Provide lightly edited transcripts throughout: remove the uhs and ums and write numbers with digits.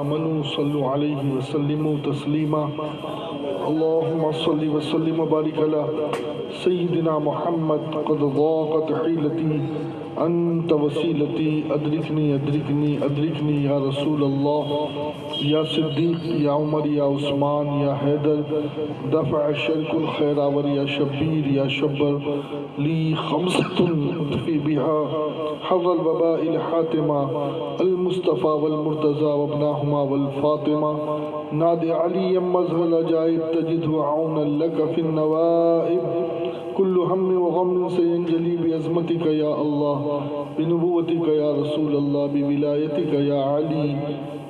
آمنوا صلوا علیہ وسلموا تسلیما اللہم صلی وسلم وبارک علی سیدنا محمد قد ضاقت حیلتی انت وسیلتی ادرکنی ادرکنی ادرکنی یا رسول اللہ یا صدیق یا عمر یا عثمان یا حیدر دفع شرک الخیراور یا شبیر یا شبر لی خمسۃ فی بها حظ الوباء الحاتمہ المصطفى والمرتضى وابناهما والفاطمة نادي علي مظهر العجائب تجده عونا لك في النوائب كل هم وغم سينجلي بعظمتك يا الله بنبوتك يا رسول الله بولايتك يا علي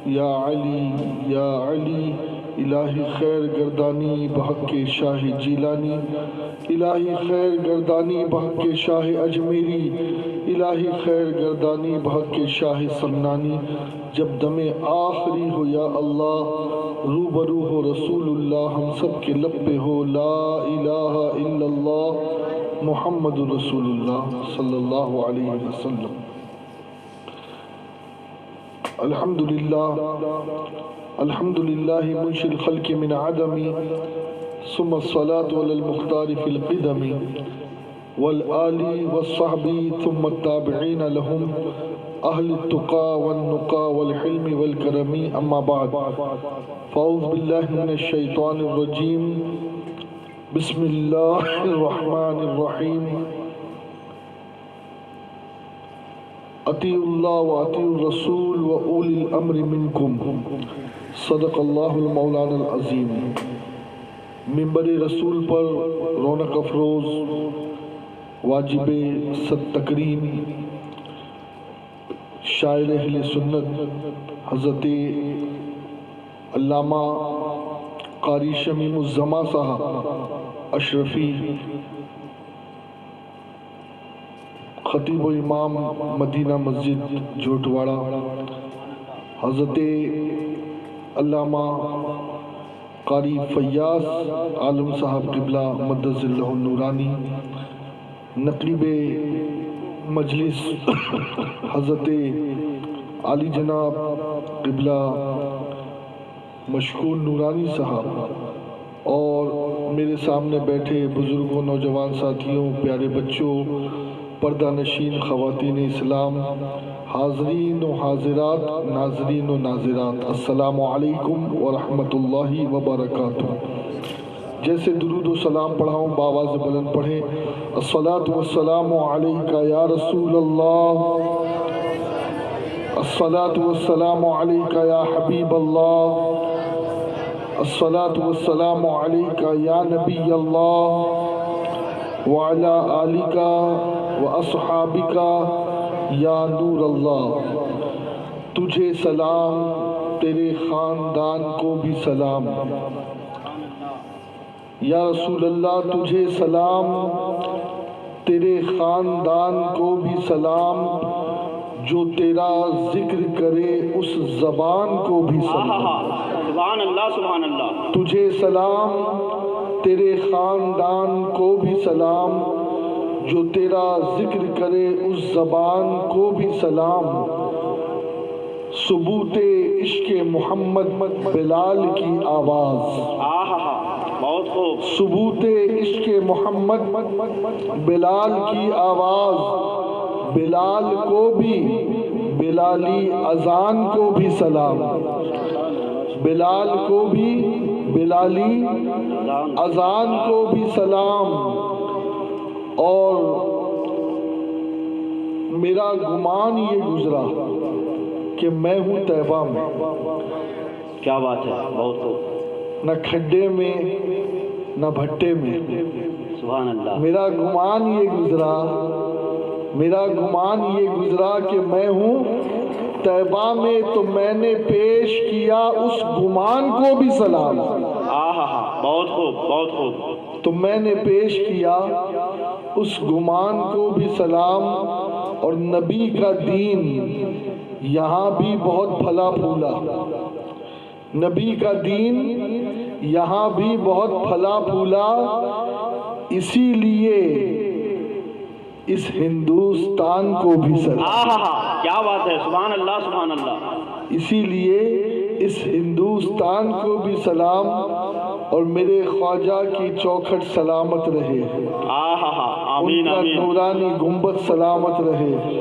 يا علي يا علي الہی خیر گردانی بحق شاہ جیلانی الہی خیر گردانی بحق شاہ اجمیری الہی خیر گردانی بحق شاہ سمنانی جب دم آخری ہو یا اللہ روبرو ہو رسول اللہ ہم سب کے لب پہ ہو لا الہ الا اللہ محمد رسول اللہ صلی اللہ علیہ وسلم الحمد للہ منشی الخلق من عدم ثم الصلاة علی المختار فی القدم والآل والصحب ثم التابعین لهم اہل التقى والنقى والحلم والکرم اما بعد فاعوذ باللہ من الشیطان الرجیم بسم اللہ الرحمن الرحیم اطیعوا اللہ واطیعوا الرسول واولی الامر منکم صدق اللہ المولانا العظیم منبر رسول پر رونق افروز واجب صد تکریم شاعر اہل سنت حضرت علامہ قاری شمیم الزما صاحب اشرفی خطیب و امام مدینہ مسجد جھوٹواڑہ حضرت علامہ قاری فیاض عالم صاحب قبلہ مدد اللہ النورانی نقیب مجلس حضرت علی جناب قبلہ مشکور نورانی صاحب اور میرے سامنے بیٹھے بزرگوں نوجوان ساتھیوں پیارے بچوں پردہ نشین خواتین اسلام حاضرین و حاضرات ناظرین و ناظرات السلام علیکم ورحمۃ اللہ وبرکاتہ جیسے درود و سلام پڑھاؤں بآواز بلند پڑھیں الصلاۃ والسلام علیک یا رسول اللہ الصلاۃ والسلام علیک یا حبیب اللہ الصلاۃ والسلام علیک یا نبی اللہ وعلی آلک واصحابک یا نور اللہ تجھے سلام تیرے خاندان کو بھی سلام یا رسول اللہ تجھے سلام تیرے خاندان کو بھی سلام جو تیرا ذکر کرے اس زبان کو بھی سلام سبحان اللہ سبحان اللہ تجھے سلام تیرے خاندان کو بھی سلام جو تیرا ذکر کرے اس زبان کو بھی سلام ثبوت عشق محمد بلال کی آواز بہت خوب ثبوت عشق محمد بلال کی آواز بلال کو بھی بلالی اذان کو بھی سلام بلال کو بھی بلالی اذان کو بھی سلام اور میرا گمان یہ گزرا کہ میں ہوں طیبہ میں کیا بات ہے بہت خوب نہ کھڈے میں نہ بھٹے میں سبحان اللہ میرا گمان یہ گزرا کہ میں ہوں طیبہ میں تو میں نے پیش کیا اس گمان کو بھی سلام بہت خوب بہت خوب تو میں نے پیش کیا اس گمان کو بھی سلام اور نبی کا دین یہاں بھی بہت پھلا پھولا نبی کا دین یہاں بھی بہت پھلا پھولا اسی لیے اس ہندوستان کو بھی سلام کیا بات ہے سبحان اللہ سبحان اللہ اسی لیے اس ہندوستان کو بھی سلام اور میرے خواجہ کی چوکھٹ سلامت رہے، ان کا نورانی گنبد سلامت رہے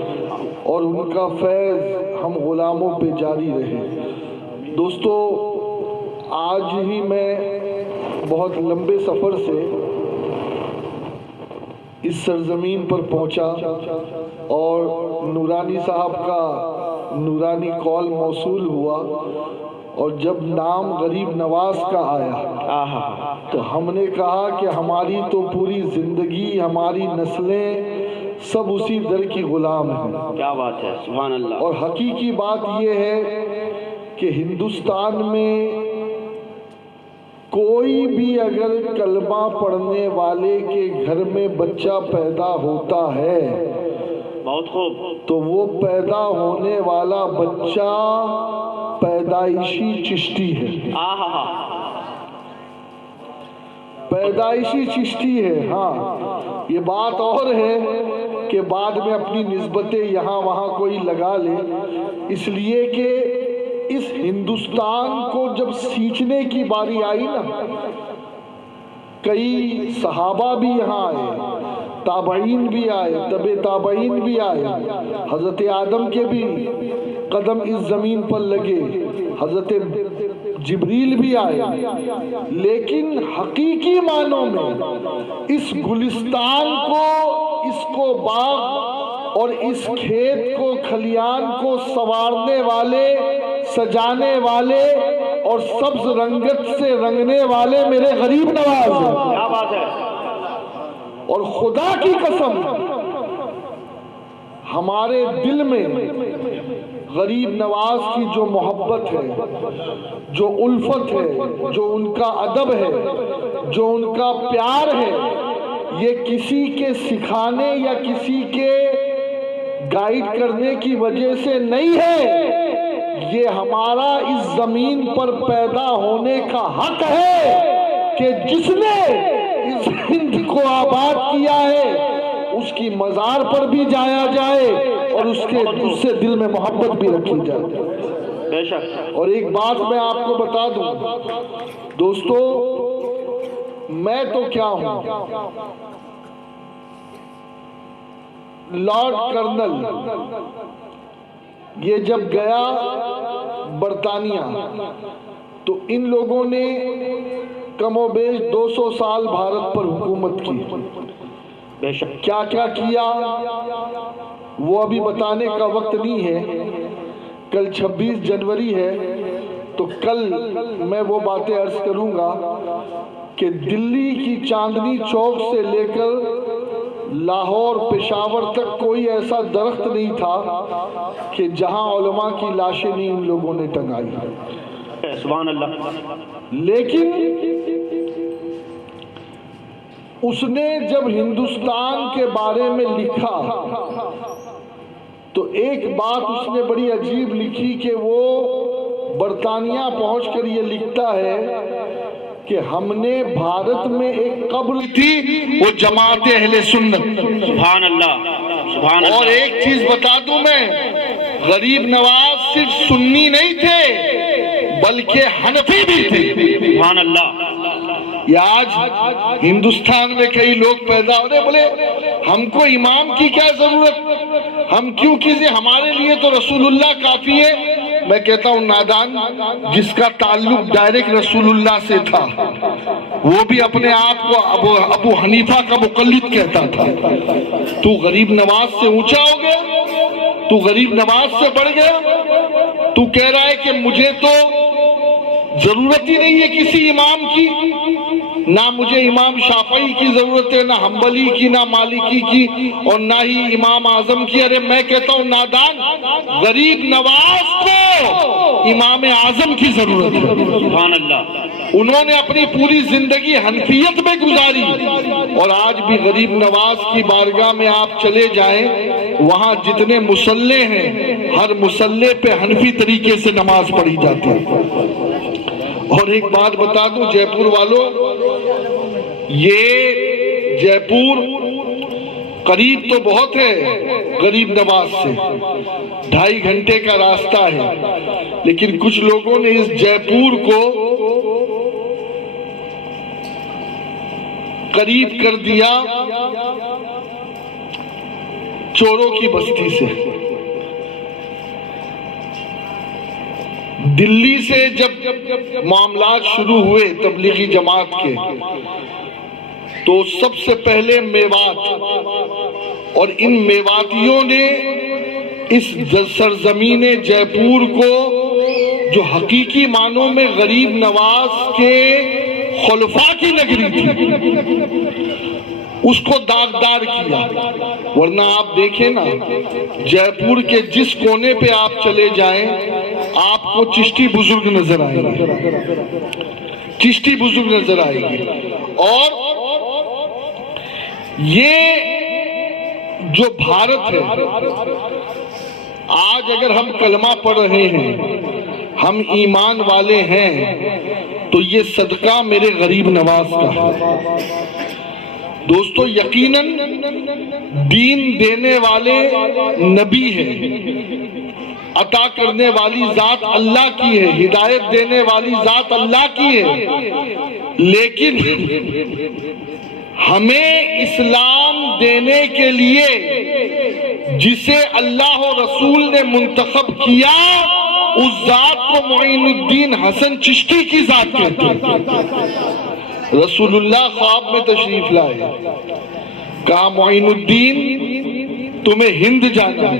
اور ان کا فیض ہم غلاموں پہ جاری رہے۔ دوستو، آج ہی میں بہت لمبے سفر سے اس سرزمین پر پہنچا اور نورانی صاحب کا نورانی کال موصول ہوا، اور جب نام غریب نواز کا آیا تو ہم نے کہا کہ ہماری تو پوری زندگی، ہماری نسلیں سب اسی در کی غلام ہیں۔ کیا بات ہے، سبحان اللہ۔ اور حقیقی بات یہ ہے کہ ہندوستان میں کوئی بھی اگر کلمہ پڑھنے والے کے گھر میں بچہ پیدا ہوتا ہے بہت خوب، تو وہ پیدا ہونے والا بچہ پیدائشی چشتی ہے، پیدائشی چشتی ہے۔ ہاں، یہ بات اور ہے کہ بعد میں اپنی نسبتیں یہاں وہاں کوئی لگا لے، اس لیے کہ اس ہندوستان کو جب سینچنے کی باری آئی نا، کئی صحابہ بھی یہاں آئے، تابعین بھی آئے، تبع تابعین بھی آئے، حضرت آدم کے بھی قدم اس زمین پر لگے، حضرت جبریل بھی آئے، لیکن حقیقی معنوں میں اس گلستان کو، اس کو باغ اور اس کھیت کو، کھلیان کو سنوارنے والے، سجانے والے اور سبز رنگت سے رنگنے والے میرے غریب نواز ہیں۔ کیا بات ہے۔ اور خدا کی قسم ہمارے دل میں غریب نواز کی جو محبت ہے، جو الفت ہے، جو ان کا ادب ہے، جو ان کا پیار ہے، یہ کسی کے سکھانے یا کسی کے گائیڈ کرنے کی وجہ سے نہیں ہے، یہ ہمارا اس زمین پر پیدا ہونے کا حق ہے کہ جس نے اس ہند کو آباد کیا ہے اس کی مزار پر بھی جایا جائے اور اس سے دل میں محبت بھی رکھی جائے۔ بے شک۔ اور ایک بات میں آپ کو بتا دوں دوستو، میں تو کیا ہوں، لارڈ کرنل یہ جب گیا برطانیہ تو ان لوگوں نے کم و بیش 200 سال بھارت پر حکومت کی۔ بے شک۔ کیا کیا کیا وہ ابھی بتانے کا وقت نہیں ہے، کل 26 جنوری ہے تو کل میں وہ باتیں عرض کروں گا کہ دلی کی چاندنی چوک سے لے کر لاہور، پشاور تک کوئی ایسا درخت نہیں تھا کہ جہاں علماء کی لاشیں نہیں ان لوگوں نے ٹنگائی۔ سبحان اللہ۔ لیکن اس نے جب ہندوستان کے بارے میں لکھا تو ایک بات اس نے بڑی عجیب لکھی کہ وہ برطانیہ پہنچ کر یہ لکھتا ہے کہ ہم نے بھارت میں ایک قبر تھی، وہ جماعت اہل سنت۔ سبحان اللہ، سبحان اللہ۔ اور ایک چیز بتا دوں میں، غریب نواز صرف سنی نہیں تھے بلکہ حنفی بھی تھے۔ سبحان اللہ۔ یہ آج ہندوستان میں کئی لوگ پیدا ہو رہے، بولے ہم کو امام کی کیا ضرورت، ہم کیوں کسی، ہمارے لیے تو رسول اللہ کافی ہے۔ میں کہتا ہوں نادان، جس کا تعلق ڈائریکٹ رسول اللہ سے تھا وہ بھی اپنے آپ کو ابو حنیفہ کا مقلد کہتا تھا۔ تو غریب نواز سے اونچا ہو گیا، تو غریب نواز سے بڑھ گیا، تو کہہ رہا ہے کہ مجھے تو ضرورت ہی نہیں ہے کسی امام کی، نہ مجھے امام شافعی کی ضرورت ہے، نہ حنبلی کی، نہ مالکی کی، اور نہ ہی امام اعظم کی۔ ارے میں کہتا ہوں نادان، غریب نواز کو امام اعظم کی ضرورت ہے۔ سبحان اللہ۔ انہوں نے اپنی پوری زندگی حنفیت میں گزاری، اور آج بھی غریب نواز کی بارگاہ میں آپ چلے جائیں، وہاں جتنے مصلے ہیں ہر مصلے پہ حنفی طریقے سے نماز پڑھی جاتی ہے۔ اور ایک بات بتا دوں جے پور والوں، یہ جے پور قریب تو بہت ہے غریب نواز سے، 2.5 گھنٹے کا راستہ ہے، لیکن کچھ لوگوں نے اس جے پور کو قریب کر دیا چوروں کی بستی سے۔ دلی سے جب معاملات شروع ہوئے تبلیغی جماعت کے تو سب سے پہلے میوات، اور ان میواتیوں نے اس سرزمین جے پور کو جو حقیقی معنوں میں غریب نواز کے خلفاء کی نگری تھی اس کو داغدار کیا۔ ورنہ آپ دیکھیں نا، جے پور کے جس کونے پہ آپ چلے جائیں آپ کو چشتی بزرگ نظر آئیں گے، چشتی بزرگ نظر آئیں گے۔ اور یہ جو بھارت ہے، آج اگر ہم کلمہ پڑھ رہے ہیں، ہم ایمان والے ہیں، تو یہ صدقہ میرے غریب نواز کا ہے۔ دوستو یقیناً دین دینے والے نبی ہیں، عطا کرنے والی ذات اللہ کی ہے، ہدایت دینے والی ذات اللہ کی ہے، لیکن ہمیں اسلام دینے کے لیے جسے اللہ و رسول نے منتخب کیا اس ذات کو معین الدین حسن چشتی کی ذات کہتے ہیں۔ رسول اللہ خواب میں تشریف لائے، کہا معین الدین تمہیں ہند جانا ہے۔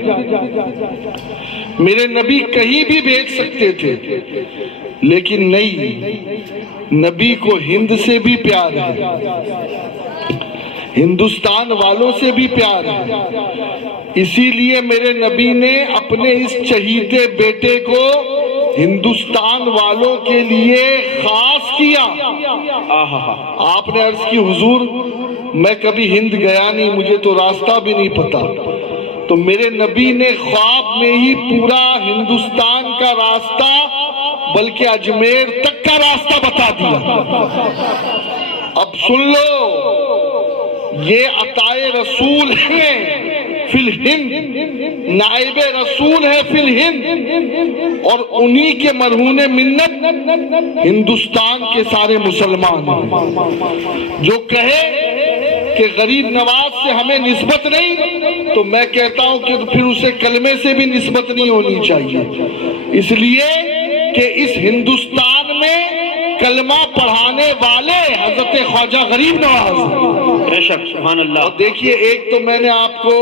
میرے نبی کہیں بھی بھیج سکتے تھے، لیکن نہیں، نبی کو ہند سے بھی پیار ہے، ہندوستان والوں سے بھی پیار ہے۔ اسی لیے میرے نبی نے اپنے اس چہیتے بیٹے کو ہندوستان والوں کے لیے خاص کیا۔ آپ نے عرض کی حضور میں کبھی ہند گیا نہیں، مجھے تو راستہ بھی نہیں پتا، تو میرے نبی نے خواب میں ہی پورا ہندوستان کا راستہ بلکہ اجمیر تک کا راستہ بتا دیا۔ اب سن لو، یہ عطائے رسول ہے فی الہند، نائب رسول ہے فی الہند، اور انہی کے مرہون منت ہندوستان کے سارے مسلمان ہیں۔ جو کہے کہ غریب نواز سے ہمیں نسبت نہیں، تو میں کہتا ہوں کہ پھر اسے کلمے سے بھی نسبت نہیں ہونی چاہیے، اس لیے کہ اس ہندوستان میں کلمہ پڑھانے والے حضرت خواجہ غریب نواز۔ بے شک، سبحان اللہ۔ اور دیکھیے، ایک تو میں نے آپ کو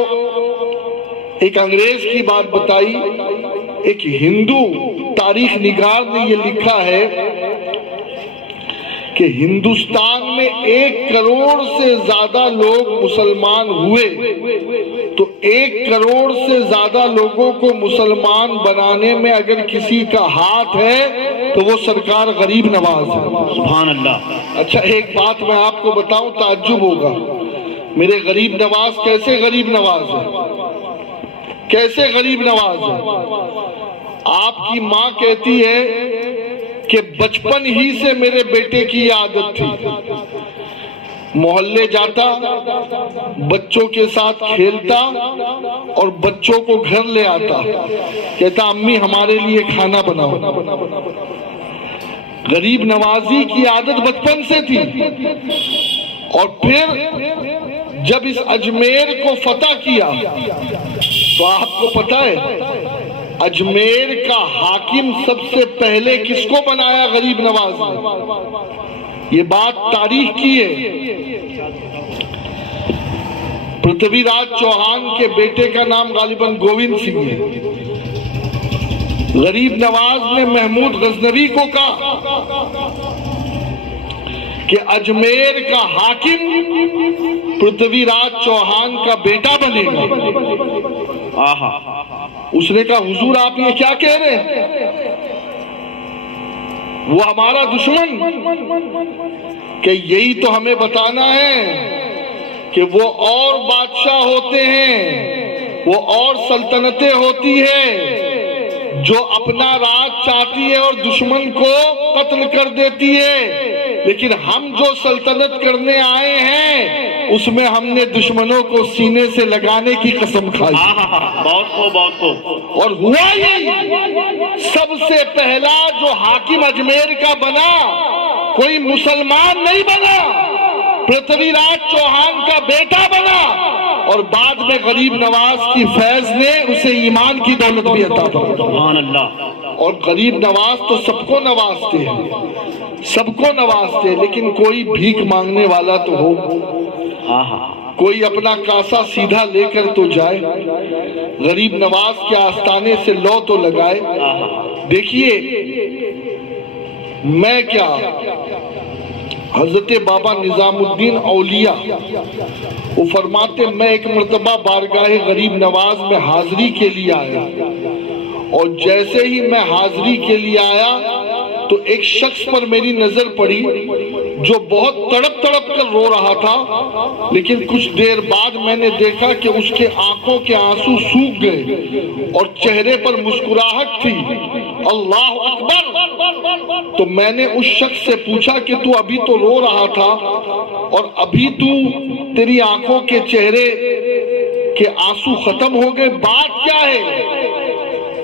ایک انگریز کی بات بتائی، ایک ہندو تاریخ نگار نے یہ لکھا ہے کہ ہندوستان میں 1 کروڑ سے زیادہ لوگ مسلمان ہوئے، تو 1 کروڑ سے زیادہ لوگوں کو مسلمان بنانے میں اگر کسی کا ہاتھ ہے تو وہ سرکار غریب نواز ہے۔ سبحان اللہ۔ اچھا ایک بات میں آپ کو بتاؤں، تعجب ہوگا، میرے غریب نواز کیسے غریب نواز ہے؟ کیسے غریب نواز ہے؟ آپ کی ماں کہتی ہے کہ بچپن ہی سے میرے بیٹے کی عادت تھی، محلے جاتا، بچوں کے ساتھ کھیلتا اور بچوں کو گھر لے آتا، کہتا امی ہمارے لیے کھانا بناؤ۔ غریب نوازی کی عادت بچپن سے تھی۔ اور پھر جب اس اجمیر کو فتح کیا تو آپ کو پتا ہے اجمیر کا حاکم سب سے پہلے کس کو بنایا غریب نواز نے؟ یہ بات تاریخ کی ہے۔ پرتھوی راج چوہان کے بیٹے کا نام غالباً گووند سنگھ ہے۔ غریب نواز نے محمود غزنوی کو کہا کہ اجمیر کا حاکم پرتھوی راج چوہان کا بیٹا بنے گا۔ اس نے کہا حضور آپ یہ کیا کہہ رہے ہیں؟ وہ ہمارا دشمن، کہ یہی تو ہمیں بتانا ہے کہ وہ اور بادشاہ ہوتے ہیں، وہ اور سلطنتیں ہوتی ہے جو اپنا راج چاہتی ہے اور دشمن کو قتل کر دیتی ہے، لیکن ہم جو سلطنت کرنے آئے ہیں اس میں ہم نے دشمنوں کو سینے سے لگانے کی قسم کھائی۔ بہت خوب، بہت خوب۔ اور ہوا یہ، سب سے پہلا جو حاکم اجمیر کا بنا کوئی مسلمان نہیں بنا، پرتھوی راج چوہان کا بیٹا بنا، اور بعد میں غریب نواز کی فیض نے اسے ایمان کی دولت بھی عطا فرمائی۔ سبحان اللہ۔ اور غریب نواز تو سب کو نوازتے ہیں، سب کو نوازتے ہیں، لیکن کوئی بھیک مانگنے والا تو ہو، کوئی اپنا کاسا سیدھا لے کر تو جائے، غریب نواز کے آستانے سے لو تو لگائے۔ دیکھیے میں کیا، حضرت بابا نظام الدین اولیاء وہ فرماتے میں ایک مرتبہ بارگاہ غریب نواز میں حاضری کے لیے آیا، اور جیسے ہی میں حاضری کے لیے آیا تو ایک شخص پر میری نظر پڑی جو بہت تڑپ تڑپ کر رو رہا تھا، لیکن کچھ دیر بعد میں نے دیکھا کہ اس کے آنکھوں کے آنسو سوکھ گئے اور چہرے پر مسکراہٹ تھی۔ اللہ اکبر! تو میں نے اس شخص سے پوچھا کہ تو ابھی تو رو رہا تھا اور ابھی تیری آنکھوں کے چہرے کے آنسو ختم ہو گئے، بات کیا ہے؟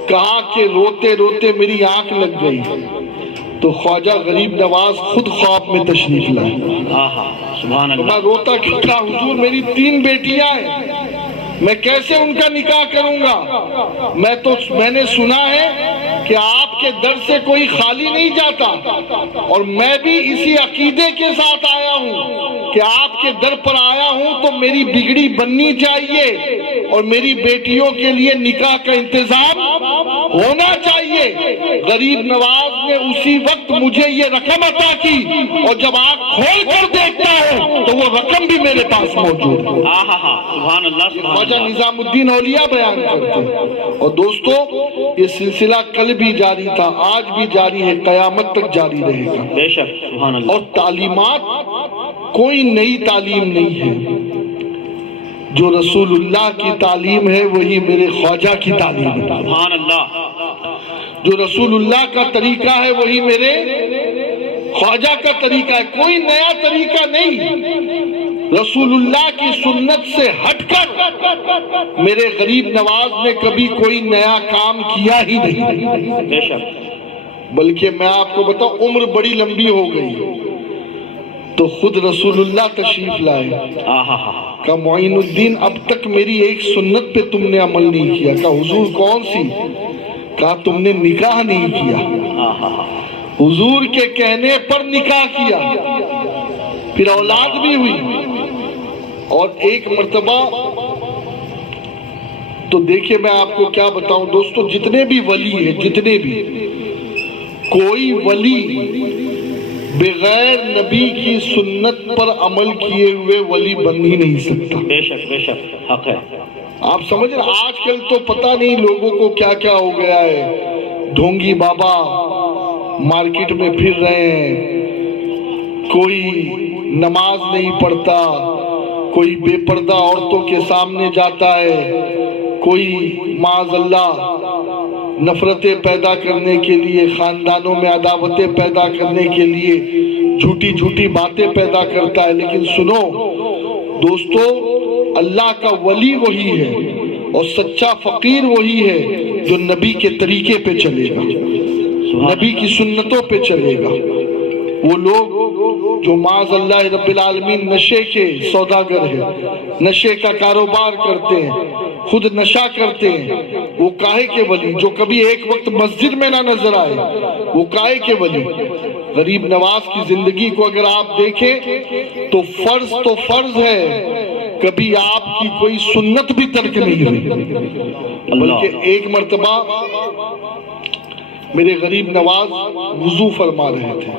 کہا کہ روتے روتے میری آنکھ لگ گئی۔ تو خواجہ غریب نواز خود خواب میں تشریف لائے۔ سبحان اللہ۔ میں روتا کیوں تھا؟ حضور میری 3 بیٹیاں ہیں، میں کیسے ان کا نکاح کروں گا؟ میں نے سنا ہے کہ آپ کے در سے کوئی خالی نہیں جاتا، اور میں بھی اسی عقیدے کے ساتھ آیا ہوں کہ آپ کے در پر آیا ہوں تو میری بگڑی بننی چاہیے اور میری بیٹیوں کے لیے نکاح کا انتظام ہونا چاہیے۔ غریب نواز نے اسی وقت مجھے یہ رقم عطا کی، اور جب آنکھ کھول کر دیکھتا ہوں تو وہ رقم بھی میرے پاس موجود ہے۔ سبحان اللہ۔ خواجہ نظام الدین اولیاء بیان کرتے ہیں۔ اور دوستو یہ سلسلہ کل بھی جاری تھا، آج بھی جاری ہے، قیامت تک جاری رہے گا۔ بے شک، سبحان اللہ۔ اور تعلیمات کوئی نئی تعلیم نہیں ہے، جو رسول اللہ کی تعلیم ہے وہی میرے خواجہ کی تعلیم ہے۔ سبحان اللہ۔ جو رسول اللہ کا طریقہ ہے وہی میرے خواجہ کا طریقہ ہے، کوئی نیا طریقہ نہیں۔ رسول اللہ کی سنت سے ہٹ کر میرے غریب نواز نے کبھی کوئی نیا کام کیا ہی نہیں۔ بے شک۔ بلکہ میں آپ کو بتاؤں، عمر بڑی لمبی ہو گئی تو خود رسول اللہ تشریف لائے، کہا معین الدین اب تک میری ایک سنت پہ تم نے عمل نہیں کیا۔ کہا حضور کون سی؟ کہا تم نے نکاح نہیں کیا۔ حضور کے کہنے پر نکاح کیا، پھر اولاد بھی ہوئی۔ اور ایک مرتبہ تو دیکھیں میں آپ کو کیا بتاؤں دوستو، جتنے بھی ولی ہیں، جتنے بھی، کوئی ولی بغیر نبی کی سنت پر عمل کیے ہوئے ولی بن ہی نہیں سکتا۔ بے شک، بے شک، حق ہے۔ آپ سمجھ رہے، آج کل تو پتہ نہیں لوگوں کو کیا کیا ہو گیا ہے، ڈھونگی بابا مارکیٹ میں پھر رہے ہیں، کوئی نماز نہیں پڑھتا، کوئی بے پردہ عورتوں کے سامنے جاتا ہے، کوئی معاذ اللہ نفرتیں پیدا کرنے کے لیے، خاندانوں میں عداوتیں پیدا کرنے کے لیے جھوٹی جھوٹی باتیں پیدا کرتا ہے۔ لیکن سنو دوستو، اللہ کا ولی وہی ہے اور سچا فقیر وہی ہے جو نبی کے طریقے پہ چلے گا، نبی کی سنتوں پہ چلے گا۔ وہ لوگ جو معاذ اللہ رب العالمین نشے کے سوداگر ہیں، نشے کا کاروبار کرتے ہیں، خود نشہ کرتے ہیں، وہ کاہے کے ولی؟ جو کبھی ایک وقت مسجد میں نہ نظر آئے، وہ کاہے کے ولی؟ غریب نواز کی زندگی کو اگر آپ دیکھیں تو فرض ہے، کبھی آپ کی کوئی سنت بھی ترک نہیں ہوئی۔ بلکہ ایک مرتبہ میرے غریب نواز وضو فرما رہے تھے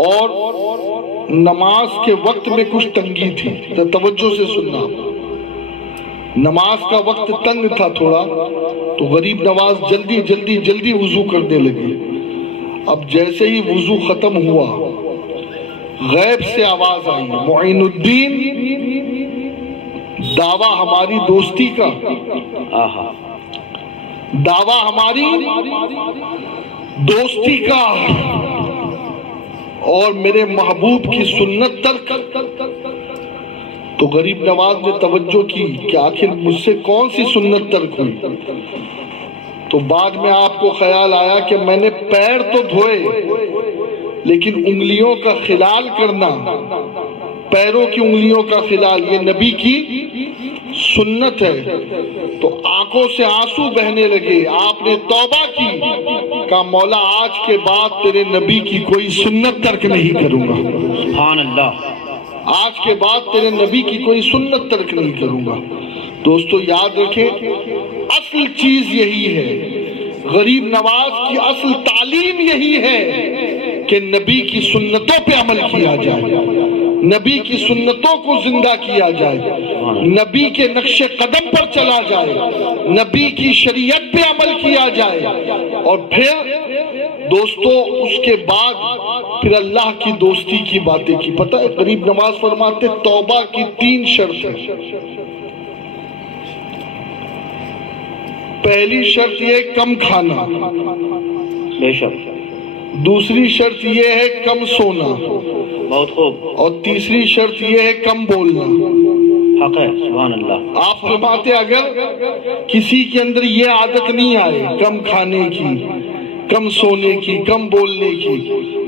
اور نماز کے وقت میں کچھ تنگی تھی، توجہ سے سننا، نماز کا وقت تنگ تھا تھوڑا، تو غریب نواز جلدی وضو کرنے لگے۔ اب جیسے ہی وضو ختم ہوا، غیب سے آواز آئی، معین الدین دعویٰ ہماری دوستی کا، دعویٰ ہماری دوستی کا، اور میرے محبوب کی سنت ترک تو غریب نواز نے توجہ کی کہ آخر مجھ سے کون سی سنت ترک ہوئی. تو بعد میں آپ کو خیال آیا کہ میں نے پیر تو دھوئے لیکن انگلیوں کا خلال کرنا، پیروں کی انگلیوں کا خلال، یہ نبی کی سنت ہے. تو آنکھوں سے آنسو بہنے لگے. آپ نے توبہ کی، کہا مولا آج کے بعد تیرے نبی کی کوئی سنت ترک نہیں کروں گا. سبحان اللہ. آج کے بعد تیرے نبی کی کوئی سنت ترک نہیں کروں گا. دوستو یاد رکھیں، اصل چیز یہی ہے، غریب نواز کی اصل تعلیم یہی ہے کہ نبی کی سنتوں پہ عمل کیا جائے، نبی کی سنتوں کو زندہ کیا جائے، نبی کے نقش قدم پر چلا جائے، نبی کی شریعت پہ عمل کیا جائے. اور پھر دوستو اس کے بعد پھر اللہ کی دوستی کی باتیں کی. پتہ ہے غریب نواز فرماتے توبہ کی 3 شرط ہے. پہلی شرط یہ کم کھانا، بے شک. دوسری شرط یہ ہے کم سونا، بہت خوب. اور تیسری شرط یہ ہے کم بولنا. حق ہے. سبحان اللہ. آپ فرماتے اگر کسی کے اندر یہ عادت نہیں آئے کم کھانے کی، کم سونے کی، کم بولنے کی،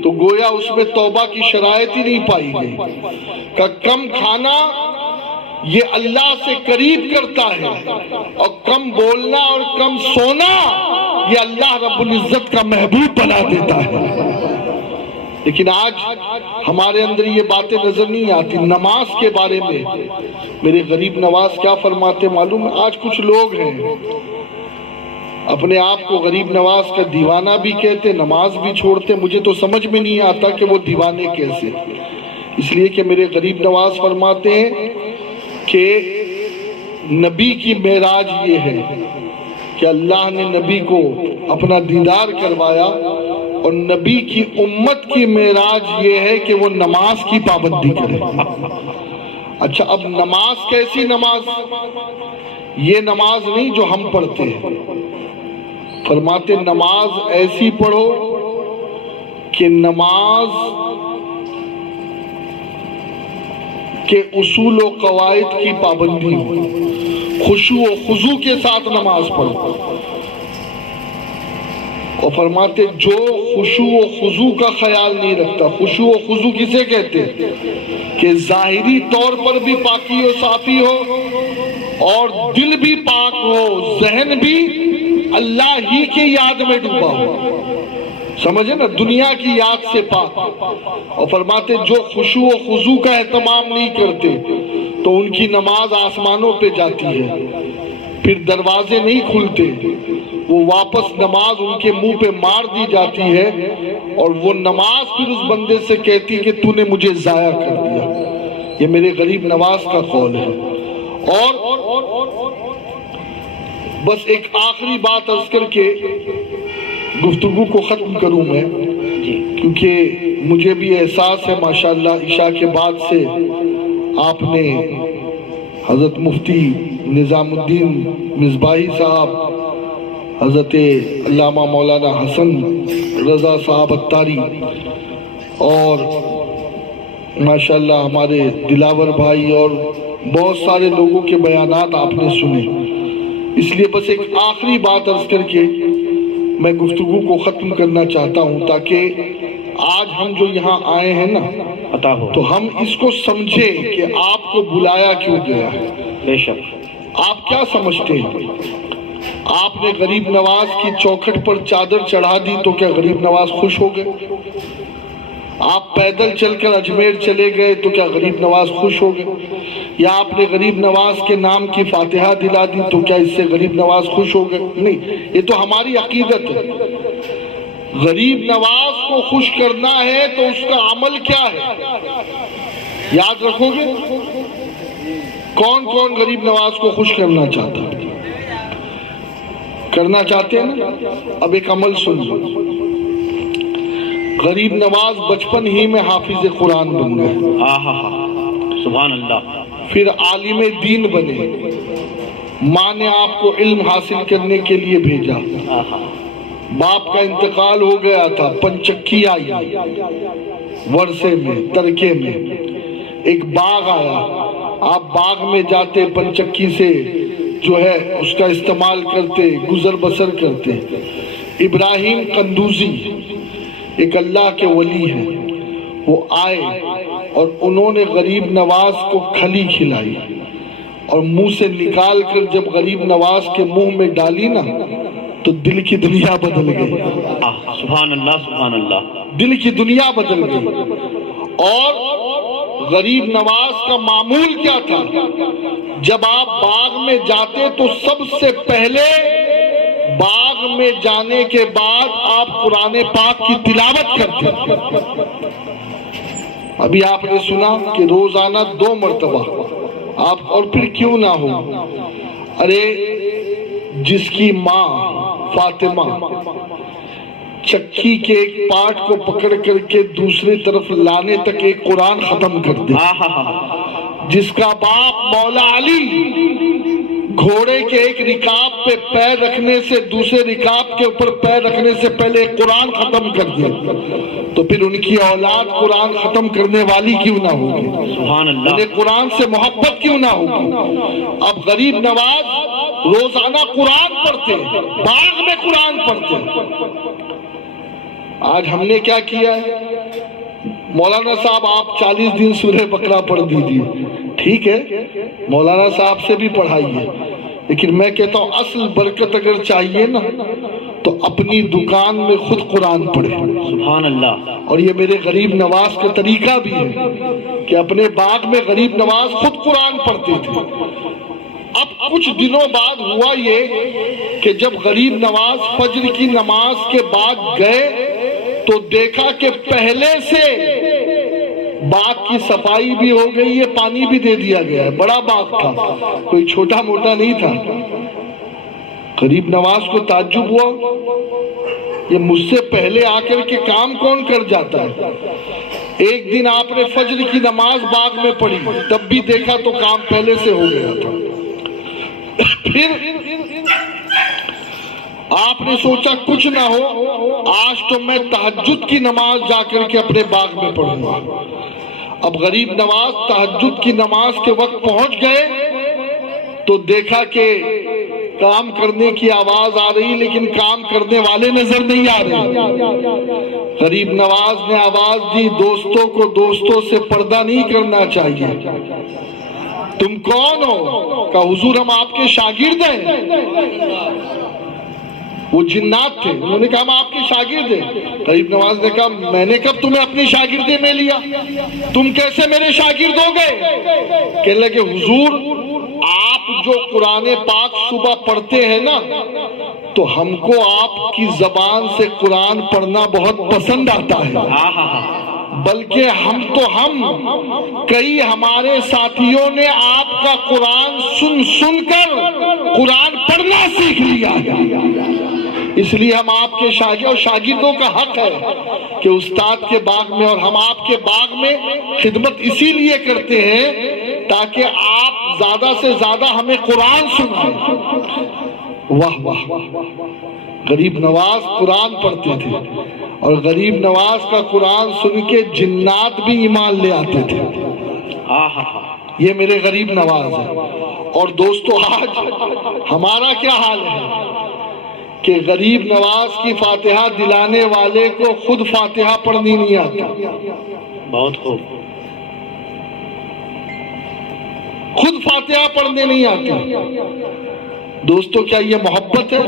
تو گویا اس میں توبہ کی شرائط ہی نہیں پائی گئی. کہ کم کھانا یہ اللہ سے قریب کرتا ہے، اور کم بولنا اور کم سونا یہ اللہ رب العزت کا محبوب بنا دیتا ہے. لیکن آج ہمارے اندر یہ باتیں نظر نہیں آتی. نماز کے بارے میں میرے غریب نواز کیا فرماتے معلوم ہے؟ آج کچھ لوگ ہیں اپنے آپ کو غریب نواز کا دیوانہ بھی کہتے، نماز بھی چھوڑتے. مجھے تو سمجھ میں نہیں آتا کہ وہ دیوانے کیسے. اس لیے کہ میرے غریب نواز فرماتے ہیں کہ نبی کی معراج یہ ہے کہ اللہ نے نبی کو اپنا دیدار کروایا، اور نبی کی امت کی معراج یہ ہے کہ وہ نماز کی پابندی کرے. اچھا اب نماز کیسی نماز؟ یہ نماز نہیں جو ہم پڑھتے ہیں. فرماتے نماز ایسی پڑھو کہ نماز کے اصول و قواعد کی پابندی ہو، خشوع و خضوع کے ساتھ نماز پڑھو. اور فرماتے جو خشوع و خضوع کا خیال نہیں رکھتا. خشوع و خضوع کسے کہتے ہیں؟ کہ ظاہری طور پر بھی پاکی و صافی ہو اور دل بھی پاک ہو، ذہن بھی اللہ ہی کی یاد میں ڈوبا ہو. سمجھے نا، دنیا کی یاد سے پاک. اور فرماتے جو خشوع و خضوع کا اہتمام نہیں کرتے تو ان کی نماز آسمانوں پہ جاتی ہے، پھر دروازے نہیں کھلتے، وہ واپس نماز ان کے منہ پہ مار دی جاتی ہے، اور وہ نماز پھر اس بندے سے کہتی کہ تو نے مجھے ضائع کر دیا. یہ میرے غریب نواز کا قول ہے. اور بس ایک آخری بات عرض کر کے گفتگو کو ختم کروں میں، کیونکہ مجھے بھی احساس ہے ماشاءاللہ عشاء کے بعد سے آپ نے حضرت مفتی نظام الدین مصباحی صاحب، حضرت علامہ مولانا حسن رضا صاحب اتاری، اور ماشاءاللہ ہمارے دلاور بھائی اور بہت سارے لوگوں کے بیانات آپ نے سنے. اس لیے بس ایک آخری بات عرض کر کے میں گفتگو کو ختم کرنا چاہتا ہوں، تاکہ آج ہم جو یہاں آئے ہیں نا تو ہم اس کو سمجھیں کہ آپ کو بلایا کیوں گیا ہے. بے شک. آپ کیا سمجھتے ہیں؟ آپ نے غریب نواز کی چوکھٹ پر چادر چڑھا دی تو کیا غریب نواز خوش ہو گئے؟ آپ پیدل چل کر اجمیر چلے گئے تو کیا غریب نواز خوش ہو گئے؟ یا آپ نے غریب نواز کے نام کی فاتحہ دلا دی تو کیا اس سے غریب نواز خوش ہو گئے؟ نہیں، یہ تو ہماری عقیدت ہے. غریب نواز کو خوش کرنا ہے تو اس کا عمل کیا ہے؟ یاد رکھو گے؟ کون کون غریب نواز کو خوش کرنا چاہتا ہے؟ کرنا چاہتے ہیں نا؟ اب ایک عمل سن لو. غریب نواز بچپن ہی میں حافظ قرآن بن گئے. سبحان اللہ. پھر عالم دین بنے. ماں نے آپ کو علم حاصل کرنے کے لیے بھیجا. باپ کا انتقال ہو گیا تھا، پنچکی آئی ورثے میں، ترکے میں. ایک باغ آیا، آپ باغ میں جاتے پنچکی سے جو ہے اس کا استعمال کرتے، گزر بسر کرتے۔ ابراہیم قندوزی ایک اللہ کے ولی ہیں، وہ آئے اور انہوں نے غریب نواز کو کھلی کھلائی اور منہ سے نکال کر جب غریب نواز کے منہ میں ڈالی نا تو دل کی دنیا بدل گئی۔ سبحان اللہ سبحان اللہ، دل کی دنیا بدل گئی۔ اور غریب نواز کا معمول کیا تھا؟ جب آپ باغ میں جاتے تو سب سے پہلے باغ میں جانے کے بعد آپ قرآن پاک کی تلاوت کرتے۔ ابھی آپ نے سنا کہ روزانہ 2 مرتبہ آپ، اور پھر کیوں نہ ہو، ارے جس کی ماں فاطمہ چکی کے ایک پارٹ کو پکڑ کر کے دوسری طرف لانے تک ایک قرآن ختم کر دے، جس کا باپ مولا علی گھوڑے کے ایک رکاب پہ پیر رکھنے سے دوسرے رکاب کے اوپر پیر رکھنے سے پہلے ایک قرآن ختم کر دے، تو پھر ان کی اولاد قرآن ختم کرنے والی کیوں نہ ہوگی؟ سبحان اللہ، انہیں قرآن سے محبت کیوں نہ ہوگی؟ اب غریب نواز روزانہ قرآن پڑھتے، باغ میں قرآن پڑھتے۔ آج ہم نے کیا کیا ہے؟ مولانا صاحب آپ 40 دن سورہ بقرہ پڑھ دیجیے، ٹھیک ہے، مولانا صاحب سے بھی پڑھائیے، لیکن میں کہتا ہوں اصل برکت اگر چاہیے نا تو اپنی دکان میں خود قرآن پڑھے۔ سبحان اللہ۔ اور یہ میرے غریب نواز کا طریقہ بھی ہے کہ اپنے باغ میں غریب نواز خود قرآن پڑھتے تھے۔ اب کچھ دنوں بعد ہوا یہ کہ جب غریب نواز فجر کی نماز کے بعد گئے تو دیکھا کہ پہلے سے باغ کی صفائی بھی ہو گئی ہے، پانی بھی دے دیا گیا ہے، بڑا باغ تھا، کوئی چھوٹا موٹا نہیں تھا۔ غریب نواز کو تعجب ہوا، یہ مجھ سے پہلے آ کر کے کام کون کر جاتا ہے؟ ایک دن آپ نے فجر کی نماز باغ میں پڑھی، تب بھی دیکھا تو کام پہلے سے ہو گیا تھا۔ پھر آپ نے سوچا کچھ نہ ہو، آج تو میں تہجد کی نماز جا کر کے اپنے باغ میں پڑھوں گا۔ اب غریب نواز تہجد کی نماز کے وقت پہنچ گئے تو دیکھا کہ کام کرنے کی آواز آ رہی لیکن کام کرنے والے نظر نہیں آ رہے۔ غریب نواز نے آواز دی، دوستوں کو دوستوں سے پردہ نہیں کرنا چاہیے۔ تم کون ہو؟ کہا حضور ہم آپ کے شاگرد ہیں۔ وہ جنات تھے، انہوں نے کہا ہم آپ کے شاگرد ہیں۔ غریب نواز نے کہا میں نے کب تمہیں اپنی شاگردی میں لیا؟ تم کیسے میرے شاگرد ہو گئے؟ کہنے لگے حضور آپ جو قرآن پاک صبح پڑھتے ہیں نا تو ہم کو آپ کی زبان سے قرآن پڑھنا بہت پسند آتا ہے، بلکہ ہم کئی ہمارے ساتھیوں نے آپ کا قرآن سن کر قرآن پڑھنا سیکھ لیا ہے، اس لیے ہم آپ کے شاگرد، اور شاگردوں کا حق ہے کہ استاد کے باغ میں، اور ہم آپ کے باغ میں خدمت اسی لیے کرتے ہیں تاکہ آپ زیادہ سے زیادہ ہمیں قرآن سنائیں۔ واہ واہ، غریب نواز قرآن پڑھتے تھے اور غریب نواز کا قرآن سن کے جنات بھی ایمان لے آتے تھے۔ یہ میرے غریب نواز ہے۔ اور دوستو آج ہمارا کیا حال ہے کہ غریب نواز کی فاتحہ دلانے والے کو خود فاتحہ پڑھنی نہیں آتی۔ بہت خوب، خود فاتحہ پڑھنے نہیں آتی۔ دوستو کیا یہ محبت ہے؟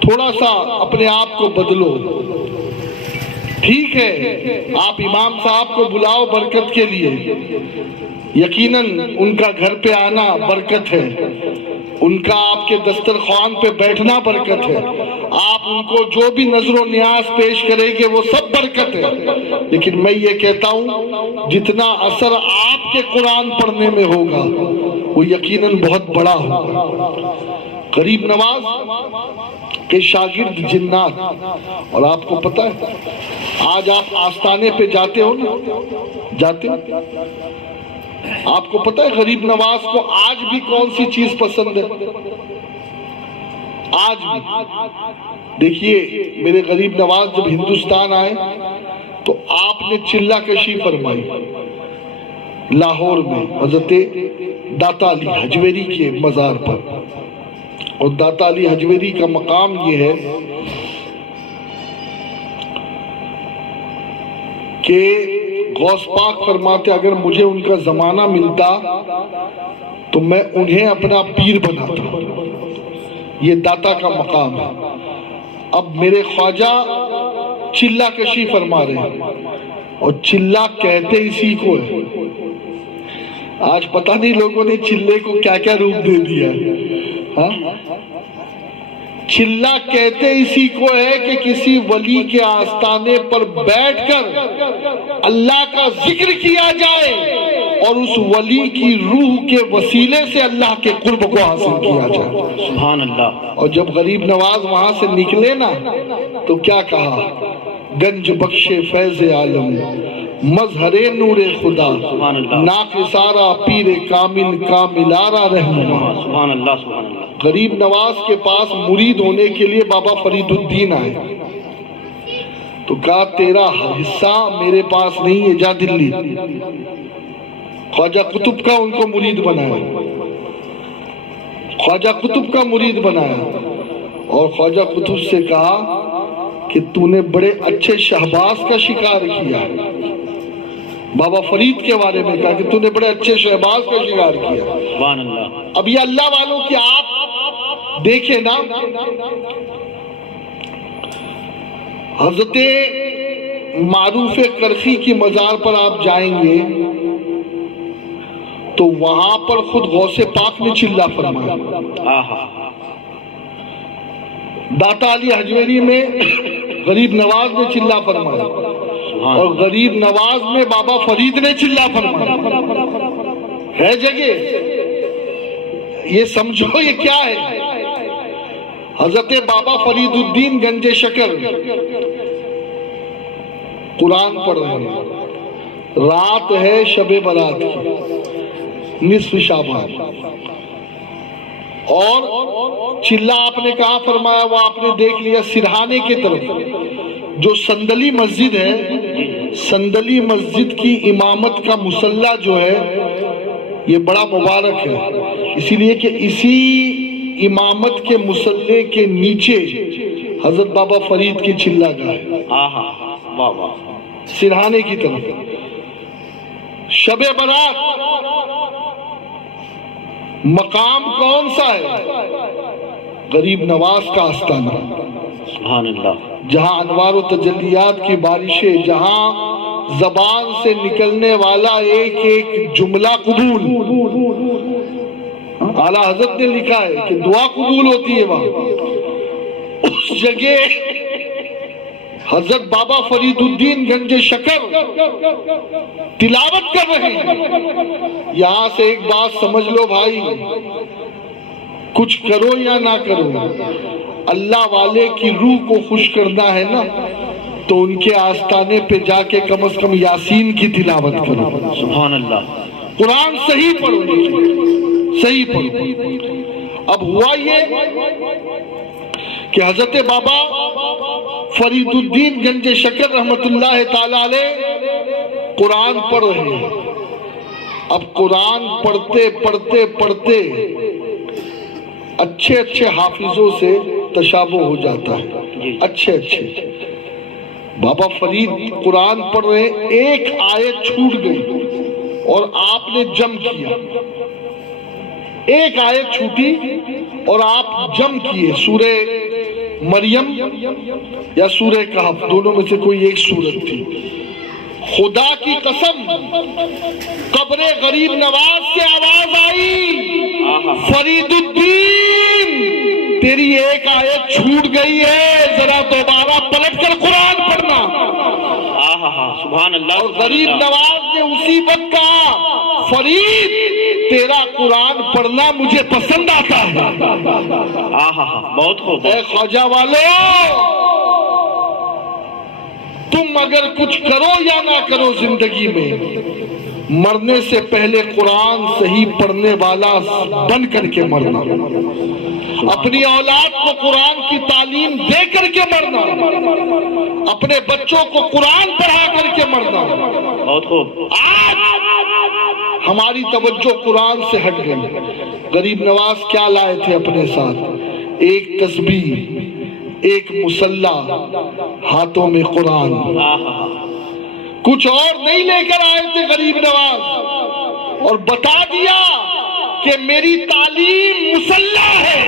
تھوڑا سا اپنے آپ کو بدلو۔ ٹھیک ہے آپ امام صاحب کو بلاؤ برکت کے لیے، یقیناً ان کا گھر پہ آنا برکت ہے، ان کا آپ کے دسترخوان پہ بیٹھنا برکت ہے، آپ ان کو جو بھی نظر و نیاز پیش کریں گے وہ سب برکت ہے، لیکن میں یہ کہتا ہوں جتنا اثر آپ کے قرآن پڑھنے میں ہوگا وہ یقیناً بہت بڑا ہوگا۔ غریب نواز کے شاگرد جنات، اور آپ کو پتہ ہے آج آپ آستانے پہ جاتے ہو نا، جاتے آپ کو پتہ ہے غریب نواز کو آج بھی کون سی چیز پسند ہے؟ آج بھی دیکھیے میرے غریب نواز جب ہندوستان آئے تو آپ نے چلہ کشی فرمائی، لاہور میں حضرت داتا علی حجویری کے مزار پر. اور داتا علی حجویری کا مقام یہ ہے کہ غوث پاک فرماتے اگر مجھے ان کا زمانہ ملتا تو میں انہیں اپنا پیر بناتا. یہ داتا کا مقام ہے. اب میرے خواجہ چلہ کشی فرما رہے ہیں اور چلہ کہتے اسی کو ہے. آج پتہ نہیں لوگوں نے چلے کو کیا کیا روپ دے دیا ہے. چلہ کہتے اسی کو ہے کہ کسی ولی کے آستانے پر بیٹھ کر اللہ کا ذکر کیا جائے اور اس ولی کی روح کے وسیلے سے اللہ کے قرب کو حاصل کیا جائے. سبحان اللہ. اور جب غریب نواز وہاں سے نکلے نا تو کیا کہا؟ گنج بخش فیض عالم مظہر نور خدا ناقصارا پیر کامل کاملارا رہنما. سبحان اللہ سبحان اللہ. غریب نواز کے پاس مرید ہونے کے لیے بابا فرید الدین آئے تو کہا تیرا حصہ میرے پاس نہیں ہے، جا دلی. خواجہ قطب کا ان کو مرید بنایا، خواجہ قطب کا مرید بنایا اور خواجہ قطب سے کہا کہ تو نے بڑے اچھے شہباز کا شکار کیا. بابا فرید کے بارے میں کہا کہ تو نے بڑے اچھے شہباز کا شکار کیا. سبحان اللہ. اب یہ اللہ والوں کی آپ دیکھیں نا، حضرت معروف کرخی کی مزار پر آپ جائیں گے تو وہاں پر خود غوث پاک نے چلہ فرمایا. داتا علی حجویری میں غریب نواز نے چلہ فرمایا اور غریب نواز میں بابا فرید نے چلہ فرمایا. ہے جگہ یہ سمجھو یہ کیا ہے. حضرت بابا فرید الدین گنج شکر قرآن پڑھ رہے ہیں. رات ہے شب برات کی، نصف شعبان، اور چلہ آپ نے کہاں فرمایا وہ آپ نے دیکھ لیا. سرہانے کی طرف جو سندلی مسجد ہے، سندلی مسجد کی امامت کا مصلی جو ہے یہ بڑا مبارک ہے، اسی لیے کہ اسی امامت کے مصلی کے نیچے حضرت بابا فرید کی چلہ گاہ ہے سرہانے کی طرف. شب برات مقام کون سا ہے؟ غریب نواز کا آستانہ. سبحان اللہ. جہاں انوار و تجلیات کی بارشیں، جہاں زبان سے نکلنے والا ایک ایک جملہ قبول. اعلیٰ حضرت نے لکھا ہے کہ دعا قبول ہوتی ہے وہاں. اس جگہ حضرت بابا فرید الدین گنج شکر تلاوت کر رہے ہیں. یہاں سے ایک بات سمجھ لو بھائی، کچھ کرو یا نہ کرو، اللہ والے کی روح کو خوش کرنا ہے نا تو ان کے آستانے پہ جا کے کم از کم یاسین کی تلاوت کرو. سبحان اللہ. قرآن صحیح پڑھو، صحیح پڑھو. اب ہوا یہ کہ حضرت بابا فرید الدین گنج شکر رحمت اللہ تعالی علیہ قرآن پڑھ رہے ہیں. اب قرآن پڑھتے پڑھتے پڑھتے اچھے اچھے حافظوں سے تشابہ ہو جاتا ہے. اچھے اچھے بابا فرید قرآن پڑھ رہے، ایک آیت چھوٹ گئی اور آپ نے جم کیا. ایک آیت چھوٹی اور آپ جم کیے. سورہ مریم یا سورہ کہف، دونوں میں سے کوئی ایک سورت تھی. خدا کی قسم قبر غریب نواز سے آواز آئی، فرید الدین تیری ایک آیت چھوٹ گئی ہے، ذرا دوبارہ پلٹ کر قرآن پڑھنا. سبحان اللہ. اور غریب نواز نے اسی وقت کہا فرید تیرا قرآن پڑھنا مجھے پسند آتا ہے. بہت خوب. اے خواجہ والو، تم اگر کچھ کرو یا نہ کرو زندگی میں، مرنے سے پہلے قرآن صحیح پڑھنے والا بن کر کے مرنا، اپنی اولاد کو قرآن کی تعلیم دے کر کے مرنا، اپنے بچوں کو قرآن پڑھا کر کے مرنا. بہت خوب. آج ہماری توجہ قرآن سے ہٹ گئی۔ غریب نواز کیا لائے تھے اپنے ساتھ؟ ایک تسبیح، ایک مصلی، ہاتھوں میں قرآن، کچھ اور نہیں لے کر آئے تھے غریب نواز، اور بتا دیا کہ میری تعلیم مصلی ہے،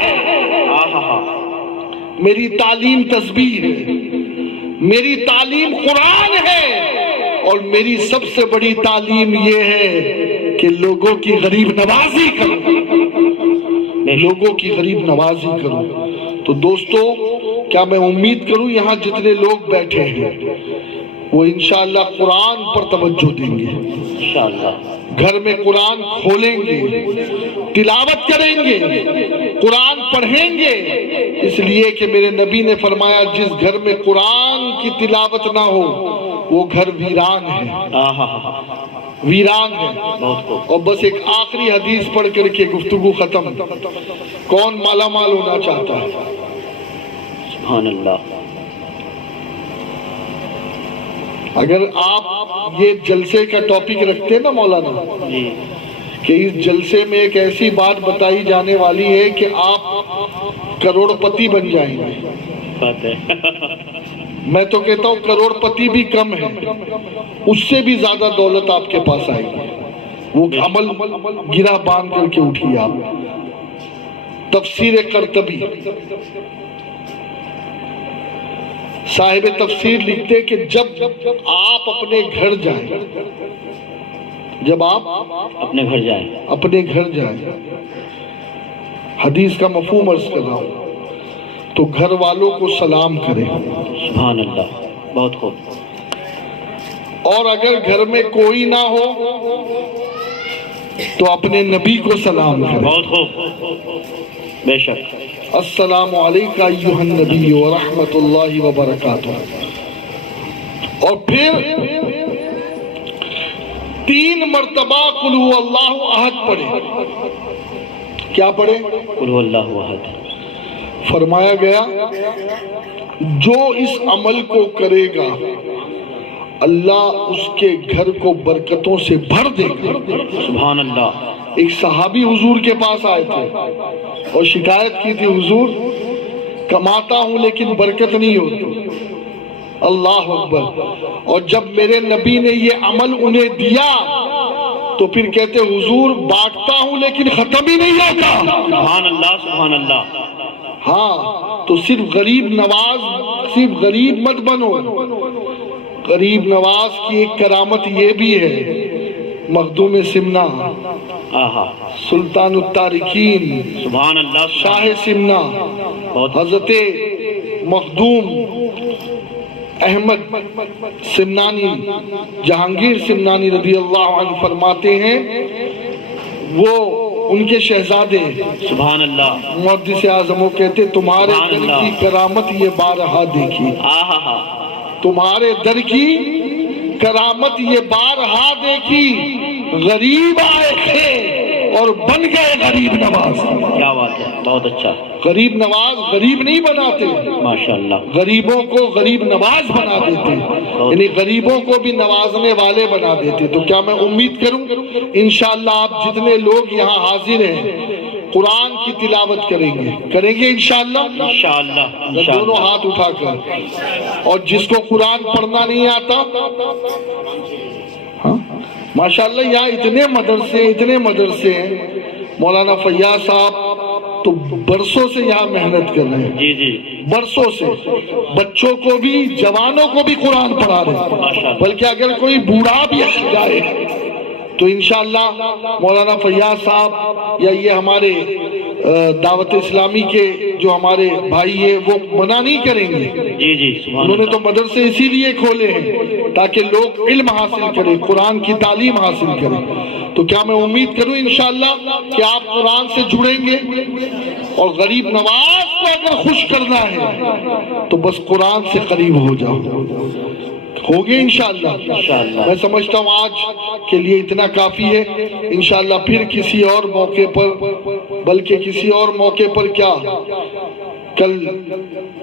میری تعلیم تسبیح ہے، میری تعلیم قرآن ہے، اور میری سب سے بڑی تعلیم یہ ہے کہ لوگوں کی غریب نوازی کرو، لوگوں کی غریب نوازی کرو۔ تو دوستو، کیا میں امید کروں یہاں جتنے لوگ بیٹھے ہیں وہ انشاءاللہ قرآن پر توجہ دیں گے، انشاءاللہ گھر میں قرآن کھولیں گے، تلاوت کریں گے، قرآن پڑھیں گے، اس لیے کہ میرے نبی نے فرمایا جس گھر میں قرآن کی تلاوت نہ ہو وہ گھر ویران ہے، ویران ہے۔ اور بس ایک آخری حدیث پڑھ کر کے گفتگو ختم۔ کون مالا مال ہونا چاہتا ہے؟ سبحان اللہ۔ اگر آپ یہ جلسے کا ٹاپک رکھتے ہیں نا مولانا، کہ اس جلسے میں ایک ایسی بات بتائی جانے والی ہے کہ آپ کروڑ پتی بن جائیں گے، میں تو کہتا ہوں کروڑ پتی بھی کم ہے، اس سے بھی زیادہ دولت آپ کے پاس آئے گی۔ وہ عمل گرہ باندھ کر کے اٹھیے آپ۔ تفسیر قرطبی صاحب تفسیر لکھتے کہ جب آپ اپنے گھر جائیں، جب آپ اپنے گھر جائیں، حدیث کا مفہوم عرض کر رہا ہوں، تو گھر والوں کو سلام کریں۔ سبحان اللہ، بہت خوب۔ اور اگر گھر میں کوئی نہ ہو تو اپنے نبی کو سلام کریں۔ بہت خوب، بے شک۔ السلام علیکہ ایھا النبی ورحمۃ اللہ وبرکاتہ۔ اور پھر 3 مرتبہ قل ھو اللہ احد پڑھے۔ کیا پڑھے؟ قل ھو اللہ احد۔ فرمایا گیا جو اس عمل کو کرے گا اللہ اس کے گھر کو برکتوں سے بھر دے گا۔ سبحان اللہ۔ ایک صحابی حضور کے پاس آئے تھے اور شکایت کی تھی، حضور کماتا ہوں لیکن برکت نہیں ہوتی۔ اللہ اکبر۔ اور جب میرے نبی نے یہ عمل انہیں دیا تو پھر کہتے حضور بانٹتا ہوں لیکن ختم ہی نہیں ہوتا۔ سبحان اللہ، سبحان اللہ۔ ہاں، تو صرف غریب نواز، صرف غریب مت بنو۔ غریب نواز کی ایک کرامت یہ بھی ہے، مخدوم سمنا، سلطان التارکین، سبحان اللہ، شاہ سمنا، حضرت مخدوم احمد سمنانی، جہانگیر سمنانی رضی اللہ عنہ فرماتے ہیں، وہ ان کے شہزادے سبحان اللہ محدث اعظم وہ کہتے تمہارے در کی کرامت یہ بارہا دیکھی، تمہارے در کی کرامت یہ بارہا دیکھی، غریب آئے تھے اور بن گئے غریب نواز۔ کیا بات ہے، بہت اچھا۔ غریب نواز غریب نہیں بناتے، ماشاءاللہ، غریبوں کو غریب نواز بنا دیتے، یعنی غریبوں کو بھی نوازنے والے بنا دیتے۔ تو کیا میں امید کروں انشاءاللہ آپ جتنے لوگ یہاں حاضر ہیں قرآن کی تلاوت کریں گے انشاءاللہ، دونوں ہاتھ اٹھا کر۔ اور جس کو قرآن پڑھنا نہیں آتا، ماشاءاللہ یہاں اتنے مدرسے ہیں، مولانا فیاض صاحب تو برسوں سے یہاں محنت کر رہے ہیں، جی برسوں سے بچوں کو بھی جوانوں کو بھی قرآن پڑھا رہے ہیں، بلکہ اگر کوئی بوڑھا بھی آ جائے تو انشاءاللہ مولانا فیاض صاحب یا یہ ہمارے دعوت اسلامی کے جو ہمارے بھائی ہیں وہ منع نہیں کریں گے۔ جی انہوں نے تو مدرسے اسی لیے کھولے ہیں تاکہ لوگ علم حاصل کریں، قرآن کی تعلیم حاصل کریں۔ تو کیا میں امید کروں انشاءاللہ کہ آپ قرآن سے جڑیں گے، اور غریب نواز کو اگر خوش کرنا ہے تو بس قرآن سے قریب ہو جاؤ، ہوگے انشاءاللہ۔ میں سمجھتا ہوں آج کے لیے اتنا کافی ہے، انشاءاللہ پھر کسی اور موقع پر، بلکہ کسی اور موقع پر کیا، کل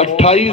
28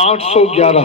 811